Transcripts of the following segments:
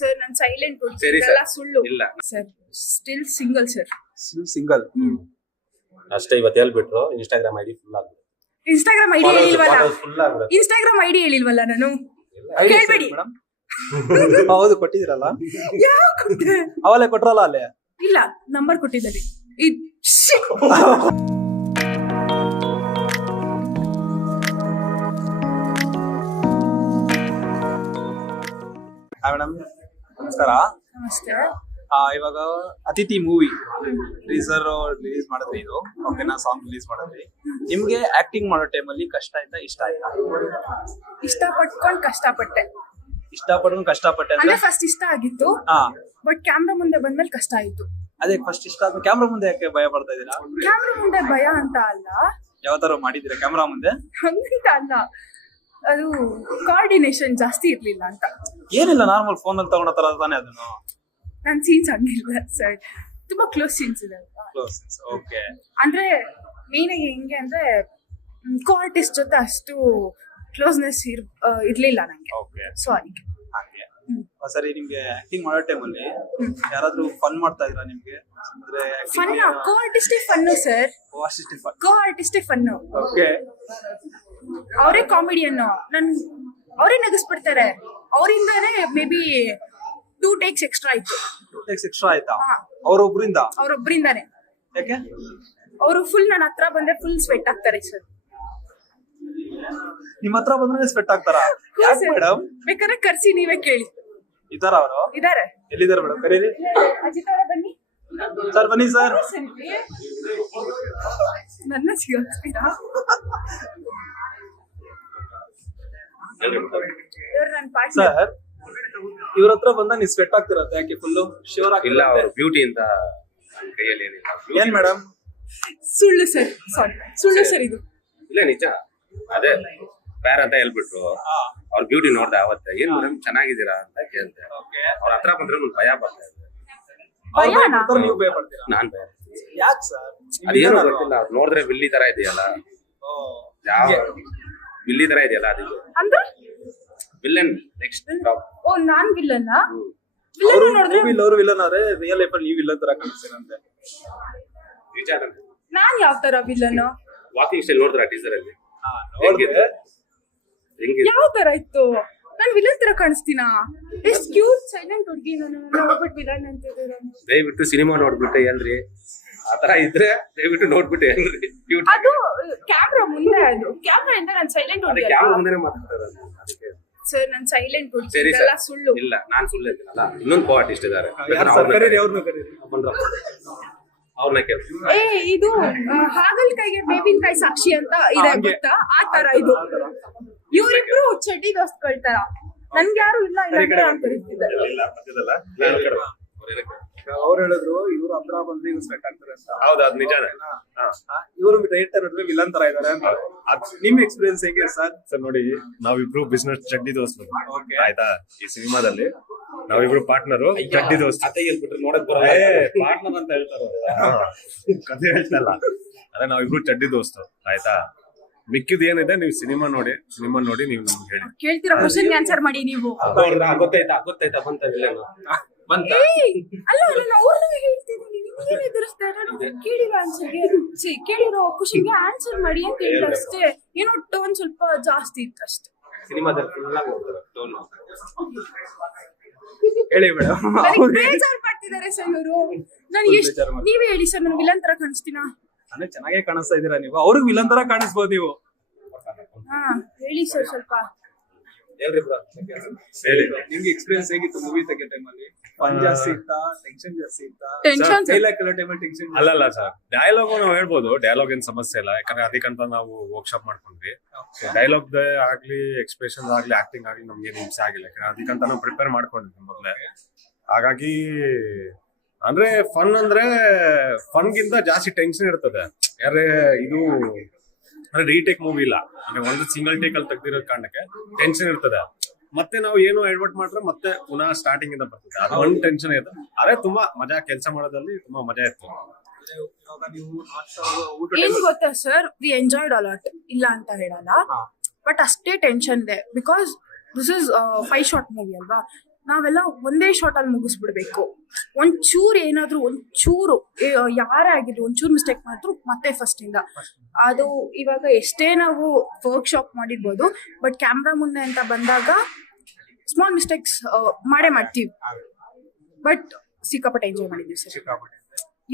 Sir ನಾನು silent ಸರಿ ಇದೆಲ್ಲ ಸರ್. ಸುಳ್ಳು ಇಲ್ಲ sir. Still single sir. Single. ಅಷ್ಟೇ ಇವತ್ತು ಹೇಳ್ಬಿಟ್ರು ಇನ್ಸ್ಟಾಗ್ರಾಮ್ ಐಡಿ ಫುಲ್ ಆಗ್ಬಿಡುತ್ತೆ. ಇನ್ಸ್ಟಾಗ್ರಾಮ್ ಐಡಿ ಹೇಳಿಲ್ವಲ್ಲ. ಫುಲ್ ಆಗ್ಬಿಡುತ್ತೆ. ಇನ್ಸ್ಟಾಗ್ರಾಮ್ ಐಡಿ ಹೇಳಿಲ್ವಲ್ಲ ನಾನು. ಕೇಳ್ಬೇಡಿ. ಮೇಡಮ್ ಹೌದು ಕೊಟ್ಟಿದ್ದೀರಲ್ಲ, ಯಾವ ಕೊಟ್ಟೆ? ಅವಲೇ ಕೊಟ್ರಲ್ಲ ಅಲ್ಲೇ. ಇಲ್ಲ, ನಂಬರ್ ಕೊಟ್ಟಿದ್ದಾರೆ. ಮೇಡಮ್ ನಮಸ್ಕಾರ. ನಮಸ್ತೆ. ಇವಾಗ ಅತಿಥಿ ಮೂವಿ ಟೀಸರ್ ರಿಲೀಸ್ ಮಾಡಿದ್ರಿ, ಇದು ಓಕೆನಾ, ಸಾಂಗ್ ರಿಲೀಸ್ ಮಾಡಿದ್ರಿ. ನಿಮ್ಗೆ ಆಕ್ಟಿಂಗ್ ಮಾಡೋ ಟೈಮಲ್ಲಿ ಕಷ್ಟ ಆಯ್ತಾ ಇಷ್ಟ ಆಯ್ತಾ? ಇಷ್ಟಪಟ್ಕೊಂಡ್ ಕಷ್ಟಪಟ್ಟೆ. ಇಷ್ಟಪಡ್ಕೊಂಡು ಕಷ್ಟಪಟ್ಟೆ ಅಂದ್ರೆ ಅಂದ್ರೆ ಫಸ್ಟ್ ಇಷ್ಟ ಆಗಿತ್ತು, ಹಾ ಬಟ್ ಕ್ಯಾಮ್ರಾ ಮುಂದೆ ಬಂದ್ಮೇಲೆ ಕಷ್ಟ ಆಯ್ತು. ಅದೇ ಫಸ್ಟ್ ಇಷ್ಟ ಆದ್ಮೇಲೆ ಕ್ಯಾಮ್ರಾ ಮುಂದೆ ಯಾಕೆ ಭಯ ಪಡ್ತಾ ಇದೀರಾ? ಕ್ಯಾಮ್ರಾ ಮುಂದೆ ಭಯ ಅಂತ ಅಲ್ಲ, ಯಾವ ತರ ಮಾಡಿದೀರಾ ಕ್ಯಾಮ್ರಾ ಮುಂದೆ? ಹಂಗಂತ ಅಲ್ಲ, ಅದು ಕೋಆರ್ಡಿನೇಷನ್ ಜಾಸ್ತಿ ಇರ್ಲಿಲ್ಲ ಅಂತ. ಏನಿಲ್ಲ, ನಾರ್ಮಲ್ ಫೋನ್ ಅಲ್ಲಿ ತಗೊಂಡ ತರ ತಾನೇ ಅದನ್ನು. ನನ್ ಸೀನ್ಸ್ ಹಂಗಿಲ್ಲ ಸರ್, ತುಂಬಾ ಕ್ಲೋಸ್ ಸೀನ್ಸ್ ಇದೆ ಅಲ್ವಾ. ಓಕೆ. ಅಂದ್ರೆ ಮೇನ್ ಆಗಿ ಹೆಂಗೆ ಅಂದ್ರೆ ಕೋ-ಆರ್ಟಿಸ್ಟ್ ಜೊತೆ ಅಷ್ಟು ಕ್ಲೋಸ್ನೆಸ್ ಇರ್ಲಿಲ್ಲ ನಂಗೆ. ಓಕೆ. ಸೊ ಅದಕ್ಕೆ ಹಾಗೆ. ಸರಿ, ನಿಮ್ಗೆ ಆಕ್ಟಿಂಗ್ ಮಾಡೋ ಟೈಮಲ್ಲಿ ಯಾರಾದ್ರೂ ಫನ್ ಮಾಡ್ತಾ ಇದ್ರಾ ನಿಮ್ಗೆ? ಅಂದ್ರೆ ಫನ್, ಕೋ-ಆರ್ಟಿಸ್ಟೇ ಫನ್ನು ಸರ್. ಕೋ-ಆರ್ಟಿಸ್ಟೇ ಫನ್ನು. ಓಕೆ. ಅವರೇ ಕಾಮಿಡಿಯನ್, ಅವರೇ ನಗಿಸ್ಬಿಡ್ತಾರೆ. ಅವರಿಂದಾನೇ ಮೇ ಬಿ 2 takes ಎಕ್ಸ್ಟ್ರಾ ಆಯ್ತು. 2 takes ಎಕ್ಸ್ಟ್ರಾ ಆಯ್ತಾ? ಹಾ. ಅವ್ರೊಬ್ರಿಂದಾನೆ? ಯಾಕೆ? ಅವರು ಫುಲ್ ನನ್ನ ಹತ್ರ ಬಂದ್ರೆ ಫುಲ್ ಸ್ವೆಟ್ ಆಗ್ತಾರೆ ಸರ್. ನಿಮ್ ಹತ್ರ ಬಂದ್ರೆ ಸ್ವೆಟ್ ಆಗ್ತಾರ? ಯಾಕೆ ಮೇಡಮ್? ಬೇಕಾದ್ರೆ ಕರ್ಸಿ ನೀವೇ ಕೇಳಿ. ಇದಾರ ಅವರು? ಇದಾರೆ. ಎಲ್ಲಿದ್ದಾರೆ ಮೇಡಮ್? ಕರೀರಿ. ಅಜಿತ್ ಅವರೇ ಬನ್ನಿ. ಸರ್ ಬನ್ನಿ ಸರ್. ನನ್ನ ಸಿಗ್ತೀರಾ? ಇವ್ರು ನನ್ನ ಪಾರ್ಟ್ನರ್. ಸರ್ ಇವ್ರ ಹತ್ರ ಬಂದ ನೀವು ಸ್ವೆಟ್ ಆಗ್ತಿರತ್ತೆ, ಯಾಕೆ? ಫುಲ್ ಶಿವರ್ ಇಲ್ಲ, ಆಗ್ತಿಲ್ಲ. ಅವ್ರ ಬ್ಯೂಟಿ ಅಂತ ಕೈಯಲ್ಲಿ ಏನಿಲ್ಲ. ಏನ್ ಮೇಡಮ್? ಸುಳ್ಳು ಸರ್, ಸಾರಿ, ಸುಳ್ಳು ಸರ್ ಇದು. ಇಲ್ಲ, ನಿಜ. ಅದೇ ಪ್ಯಾರ್ ಅಂತ ಹೇಳ್ಬಿಟ್ರು. ಅವ್ರ ಬ್ಯೂಟಿ ನೋಡ್ದೆ ಅವತ್ತೆ. ಏನ್ ಮೇಡಮ್ ಚೆನ್ನಾಗಿದ್ದೀರಾ ಅಂತ ಕೇಳ್ದೆ. ಅವ್ರ ಹತ್ರ ಬಂದ್ರೆ ನನ್ಗೆ ಭಯ ಬರ್ತಾ ಇದೆ. ಭಯನಾ? ನೀವು ಭಯ ಪಡ್ತೀರಾ? ನಾನ್ ಭಯ. ಯಾಕೆ ಸರ್? ಅದೇನೋ ಗೊತ್ತಿಲ್ಲ, ಅವ್ರು ನೋಡಿದ್ರೆ ಬಿಲ್ಲಿ ತರ ಇದೆಯಲ್ಲ, ಯಾವ ಬಿಲ್ಲಿ ತರ ಇದೆಯಲ್ಲ ಅದಕ್ಕೆ ಅಂದ್ರೆ ವಿಲ್ಲನ್. ನೆಕ್ಸ್ಟ್ ಓ, ನಾನ್ ವಿಲ್ಲನ್. ಅವರು ನೋಡಿದ್ರೆ ಮೂವಿಲಿ ವಿಲ್ಲನ್ ಆದ್ರೆ ರಿಯಲ್ ಲೈಫ್ ಅಲ್ಲಿ ನೀವು ವಿಲ್ಲನ್ ತರ ಕಾಣಿಸ್ತೀರಂತೆ. ನಿಜ. ನಾನ್ ಯಾವ ತರ ವಿಲ್ಲನ್? ವಾಕಿಂಗ್ ಸ್ಟೈಲ್ ನೋಡಿದ್ರ ಟೀಸರ್ ಅಲ್ಲಿ ನೋಡಿದ್ರೆ ಹೆಂಗಿದೆ? ಯಾವ ತರ ಇತ್ತು? ನಾನ್ ವಿಲನ್ ತರ ಕಾಣಿಸ್ತೀನಾ? ಎಷ್ಟ್ ಕ್ಯೂಟ್ ಸೈಲೆಂಟ್ ಹುಡುಗಿ ನಾನು, ನೋಡ್ಬಿಟ್ಟು ವಿಲನ್ ಅಂತಿದ್ದೀರಾ? ದಯವಿಟ್ಟು ಸಿನಿಮಾ ನೋಡ್ಬಿಟ್ಟು ಹೇಳ್ರಿ. ಆತರ ಇದ್ರೆ ದಯವಿಟ್ಟು ನೋಡ್ಬಿಟ್ಟು ಹೇಳ್ರಿ. ಕ್ಯೂಟ್. ಅದು ಕ್ಯಾಮ್ರಾ ಮುಂದೆ, ಅದು ಕ್ಯಾಮ್ರಾ ಇಂದ ನಾನು ಸೈಲೆಂಟ್ ಹುಡುಗಿ ಕ್ಯಾಮ್ರಾ ಮುಂದೆ ಮಾತಾಡ್ತಾರೆ ಅದಕ್ಕೆ. ಸರ್, ನಾನು ಸೈಲೆಂಟ್ ಹುಡುಗಿ, ಸರಿ ಇದೆಲ್ಲ ಸರ್. ಸುಳ್ಳು. ಇಲ್ಲ, ನಾನ್ ಸುಳ್ಳು ಹೇಳ್ತೀನಲ್ಲ. ಇನ್ನೊಂದು ಕೋ-ಆರ್ಟಿಸ್ಟ್ ಇದಾರೆ, ಯಾರು ಸರ್? ಕರೀರಿ, ಅವ್ರನ್ನ ಕರೀರಿ. ಅವ್ರನ್ನ ಕೇಳಿ. ಏ, ಇದು ಹಾಗಲಕಾಯಿಗೆ ಬೇವಿನಕಾಯಿ ಸಾಕ್ಷಿ ಅಂತ ಇದೆ ಗೊತ್ತಾ? ಆ ತರ ಇದು. ಇವ್ರಿಬ್ರು ಚಡ್ಡಿ ದೋಸ್ತ್ಗಳ್ ತರ. ನನ್ಗೆ ಯಾರು ಇಲ್ಲ ಇಲ್ಲ ಅಂತ ನಾನ್ ಕರೀತಿದ್ದೆ. ಅವ್ರು ಹೇಳಿದ್ರು ಇವ್ರು ಹತ್ರ ಬಂದ್ರೆ ಇವ್ರು ಸ್ವೆಟ್ ಆಗ್ತಾರೆ ಅಂತ. ಹೌದು, ಅದು ನಿಜಾನೇ. ಇವರು ರೈಟರ್ ನೋಡಿದ್ರೆ ವಿಲನ್ ತರ ಇದಾರೆ ಅಂತ. ನಿಮ್ ಎಕ್ಸ್ಪೀರಿಯನ್ಸ್ ಹೇಗೆ ಸರ್? ಸರ್ ನೋಡಿ, ನಾವಿಬ್ರು ಬಿಸ್ನೆಸ್ ಚಡ್ಡಿ ದೋಸ್ತರು. Okay. ಆಯ್ತಾ? ಈ ಸಿನಿಮಾದಲ್ಲಿ ನಾವಿಬ್ರು ಪಾರ್ಟ್ನರು, ಚಡ್ಡಿ ದೋಸ್ತ. ಕತೆ ಹೇಳ್ಬಿಟ್ರೆ ನೋಡಕ್ ಬರಲ್ಲ. ಪಾರ್ಟ್ನರ್ ಅಂತ ಹೇಳ್ತಾರ, ಕತೆ ಹೇಳ್ತಲ್ಲ. ಅದೇ ನಾವಿಬ್ರು ಚಡ್ಡಿ ದೋಸ್ತರು, ಆಯ್ತಾ? ಮಿಕ್ಕಿದ್ ಏನಿದೆ ನೀವು ಸಿನಿಮಾ ನೋಡಿ ನೀವು ನಮ್ಗೆ ಹೇಳಿ. ಕೇಳ್ತಿರೋ ಕ್ವಶನ್ಗೆ ಆನ್ಸರ್ ಮಾಡಿ ನೀವು. ಗೊತ್ತಾಯ್ತಾ ಬಂತ ವಿಲನ್ ಬಂತ. ಅಲ್ಲ, ನಾನು ಅವ್ರನ್ನ ಹೇಳ್ತಿದ್ದೀನಿ, ನೀನ್ ಎದುರಿಸ್ತಾ ಕೇಳಿರೋ ಆನ್ಸರ್ಗೆ, ಕೇಳಿರೋ ಕ್ವಶನ್ಗೆ ಆನ್ಸರ್ ಮಾಡಿ ಅಂತ ಹೇಳಿದ ಅಷ್ಟೇ. ಏನೋ ಟೋನ್ ಸ್ವಲ್ಪ ಜಾಸ್ತಿ ಇತ್ತು ಅಷ್ಟೇ. ಸಿನಿಮಾದಲ್ಲಿ ಫುಲ್ ಆಗಿ ಹೋಗ್ತಾರೆ ಟೋನ್. ಹೇಳಿ ಮೇಡಮ್. ಬೇಜಾರ್ ಮಾಡ್ತಿದ್ದಾರೆ ಸರ್ ಇವರು. ನಾನು ಎಷ್ಟು, ನೀವೇ ಹೇಳಿ ಸರ್, ನಾನು ವಿಲನ್ ತರ ಕಾಣಿಸ್ತೀನಾ? ಅಂದ್ರೆ ಚೆನ್ನಾಗೇ ಕಾಣಿಸ್ತಾ ಇದೀರಾ ನೀವು. ಅವ್ರಿಗೆ ವಿಲನ್ ತರ ಕಾಣಿಸ್ಬೋದು ನೀವು. ಹಾ, ಹೇಳಿ ಸರ್ ಸ್ವಲ್ಪ. ಹೇಳ್ರಿ ಬ್ರೋ. ಹೇಳಿ. ನಿಮ್ಗೆ ಎಕ್ಸ್ಪೀರಿಯನ್ಸ್ ಹೇಗಿತ್ತು ಮೂವಿ ತೆಗಿಯೋ ಟೈಮಲ್ಲಿ? ಫನ್ ಜಾಸ್ತಿ ಇತ್ತಾ? ಟೆನ್ಷನ್ ಜಾಸ್ತಿ ಇತ್ತಾ? ಟೆನ್ಷನ್ ಡೈಲಾಗ್ ಕೆಲೋ ಟೈಮಲ್ಲಿ ಟೆನ್ಷನ್? ಅಲ್ಲಲ್ಲ ಸರ್, ಡೈಲಾಗ್ ನಾವು ಹೇಳ್ಬೋದು. ಡೈಲಾಗ್ ಏನ್ ಸಮಸ್ಯೆ ಇಲ್ಲ, ಯಾಕಂದ್ರೆ ಅದಕ್ಕಂತ ನಾವು ವರ್ಕ್ಶಾಪ್ ಮಾಡ್ಕೊಂಡ್ವಿ. ಡೈಲಾಗ್ ಆಗ್ಲಿ, ಎಕ್ಸ್ಪ್ರೆಷನ್ ಆಗ್ಲಿ, ಆಕ್ಟಿಂಗ್ ಆಗ್ಲಿ ನಮ್ಗೆ ಹಿಂಸೆ ಆಗಿಲ್ಲ, ಯಾಕಂದ್ರೆ ಅದಕ್ಕಂತ ನಾವು ಪ್ರಿಪೇರ್ ಮಾಡ್ಕೊಂಡಿದ್ವಿ ಮೊದಲೇ. ಹಾಗಾಗಿ ಅಂದ್ರೆ ಫನ್ಗಿಂತ ಜಾಸ್ತಿ ಟೆನ್ಷನ್ ಇರ್ತದೆ. ಯಾರೇ ಇದು ಅಂದ್ರೆ ರೀಟೇಕ್ ಮೂವಿ ಇಲ್ಲ, ಅಂದ್ರೆ ಒಂದು ಸಿಂಗಲ್ ಟೇಕ್ ಅಲ್ಲಿ ತೆಗ್ದಿರೋ ಕಾರಣಕ್ಕೆ ಟೆನ್ಷನ್ ಇರ್ತದೆ. ಮತ್ತೆ ನಾವು ಏನು ಎಡ್ವರ್ಟ್ ಮಾಡ್ರೆ ಮತ್ತೆ ಪುನಃ ಸ್ಟಾರ್ಟಿಂಗ್ ಇಂದ ಬರ್ತದೆ. ಅದು ಒಂದು ಟೆನ್ಷನ್ ಇರುತ್ತೆ. ಅದೇ ತುಂಬಾ ಮಜಾ, ಕೆಲಸ ಮಾಡೋದ್ರಲ್ಲಿ ತುಂಬಾ ಮಜಾ ಇತ್ತು. ಏನ್ ಗೊತ್ತಾ sir, we enjoyed a lot, ಇಲ್ಲ ಅಂತ ಹೇಳಲ್ಲ, ಬಟ್ ಅಷ್ಟೇ ಟೆನ್ಷನ್ ಇದೆ. Because this is 5 short movie ಅಲ್ವಾ. ನಾವೆಲ್ಲ ಒಂದೇ ಶಾರ್ಟ್ ಅಲ್ಲಿ ಮುಗಿಸ್ಬಿಡ್ಬೇಕು. ಒಂಚೂರು ಏನಾದ್ರು ಒಂಚೂರು ಯಾರೇ ಆಗಿದ್ರು ಒಂಚೂರು ಮಿಸ್ಟೇಕ್ ಮಾಡಿದ್ರು ಮತ್ತೆ ಫಸ್ಟ್ ಇಂದ. ಅದು ಇವಾಗ ಎಷ್ಟೇ ನಾವು ವರ್ಕ್ ಶಾಪ್ ಮಾಡಿರ್ಬೋದು, ಬಟ್ ಕ್ಯಾಮ್ರಾ ಮುಂದೆ ಅಂತ ಬಂದಾಗ ಸ್ಮಾಲ್ ಮಿಸ್ಟೇಕ್ಸ್ ಮಾಡೇ ಮಾಡ್ತೀವಿ. ಬಟ್ ಸಿಕ್ಕಾಪಟ್ಟೆ ಎಂಜಾಯ್ ಮಾಡಿದ್ವಿ ಸರ್.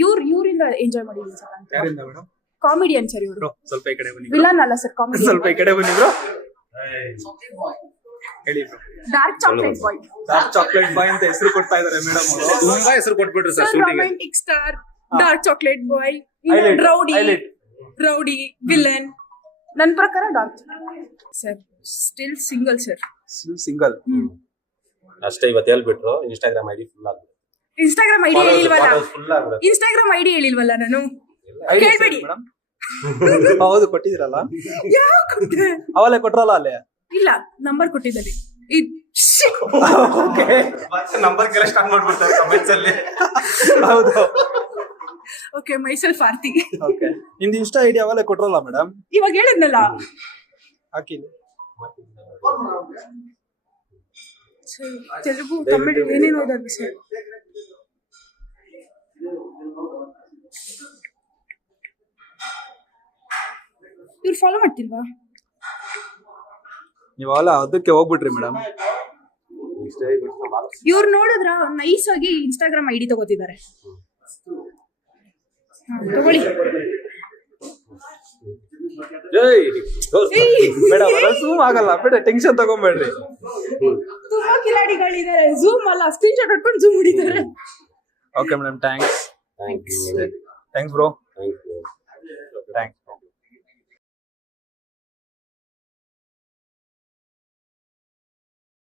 ಇವ್ರಿಂದ ಎಂಜಾಯ್ ಮಾಡಿದ್ವಿ ಸರ್ ಅಂತ. ಯಾರಿಂದ ಮೇಡಮ್? ಕಾಮಿಡಿಯನ್ ಸರ್ ಇವರು. ಸ್ವಲ್ಪ ಈ ಕಡೆ ಬನ್ನಿ. ವಿಲನ್ ಅಲ್ಲ ಸರ್, ಕಾಮಿಡಿ. ಸ್ವಲ್ಪ ಈ ಕಡೆ ಬನ್ನಿ ಬ್ರೋ. ಹೇಳಿ bro. Dark chocolate boy. Dark chocolate boy ಅಂತ ಹೆಸರು ಕೊಡ್ತಾ ಇದಾರೆ ಮೇಡಮ್ ಅವರು. ತುಂಬಾ ಹೆಸರು ಕೊಟ್ಬಿಟ್ರು sir shooting. Romantic star, dark chocolate boy, rowdy, villain. ನನ್ನ ಪ್ರಕಾರ dark sir. Still single sir. Single. ಅಷ್ಟೇ ಇವತ್ತು ಹೇಳ್ಬಿಟ್ರು. ಇನ್ಸ್ಟಾಗ್ರಾಮ್ ಐಡಿ ಫುಲ್ ಆಗ್ಬಿಟ್ಟು. ಇನ್ಸ್ಟಾಗ್ರಾಮ್ ಐಡಿ ಹೇಳಿಲ್ವಲ್ಲ. ಫುಲ್ ಆಗ್ಬಿಡುತ್ತೆ. ಇನ್ಸ್ಟಾಗ್ರಾಮ್ ಐಡಿ ಹೇಳಿಲ್ವಲ್ಲ ನಾನು. ಕೇಳ್ಬೇಡಿ. ಮೇಡಮ್ ಹೌದು ಕೊಟ್ಟಿದ್ರಲ್ಲ. ಯಾವ ಕೊಟ್ಟೆ? ಅವಲೇ ಕೊಟ್ರಲ್ಲ ಅಲ್ಲೇ. ಇಲ್ಲ, ನಂಬರ್ ಕೊಟ್ಟಿದ್ದಲ್ಲಿ. ಓಕೆ, ನಂಬರ್ ಕೆಲ ಸ್ಟಾರ್ಟ್ ಮಾಡ್ಬಿಡ್ತಾರೆ ಕಮೆಂಟ್ಸ್ ಅಲ್ಲಿ. ಹೌದು. ಓಕೆ, ಮೈಸೆಲ್ಫ್ ಆರ್ತಿ. ಓಕೆ, ನಿಮ್ದು ಇನ್ಸ್ಟಾ ಐಡಿ ಅವಲೇ ಕೊಟ್ರಲ್ಲ ಮೇಡಮ್. ಇವಾಗ ಹೇಳಿದ್ನಲ್ಲ. ಹಾಕಿ. ತೆಲುಗು, ತಮಿಳು ಏನೇನು ಓದೋದು ಸರ್. ಇವ್ರು ಫಾಲೋ ಮಾಡ್ತಿಲ್ವಾ? ನೀವಲ್ಲ ಅದಕ್ಕೆ ಹೋಗ್ಬಿಟ್ರಿ ಮೇಡಮ್. ಇವ್ರು ನೋಡಿದ್ರ ನೈಸ್ ಆಗಿ ಇನ್ಸ್ಟಾಗ್ರಾಮ್ ಐಡಿ ತಗೋತಿದ್ದಾರೆ. ತಗೊಳ್ಳಿ. ಮೇಡಮ್ ಝೂಮ್ ಆಗಲ್ಲ, ಬೇಡ ಟೆನ್ಷನ್ ತಗೊಂಬೇಡ್ರಿ. ತುಂಬಾ ಕಿಲಾಡಿಗಳಿದ್ದಾರೆ. ಝೂಮ್ ಅಲ್ಲ, ಸ್ಕ್ರೀನ್ ಶಾಟ್ ಹೊಡ್ಕೊಂಡು ಝೂಮ್ ಹೊಡಿತಾರೆ. Okay madam, thanks bro.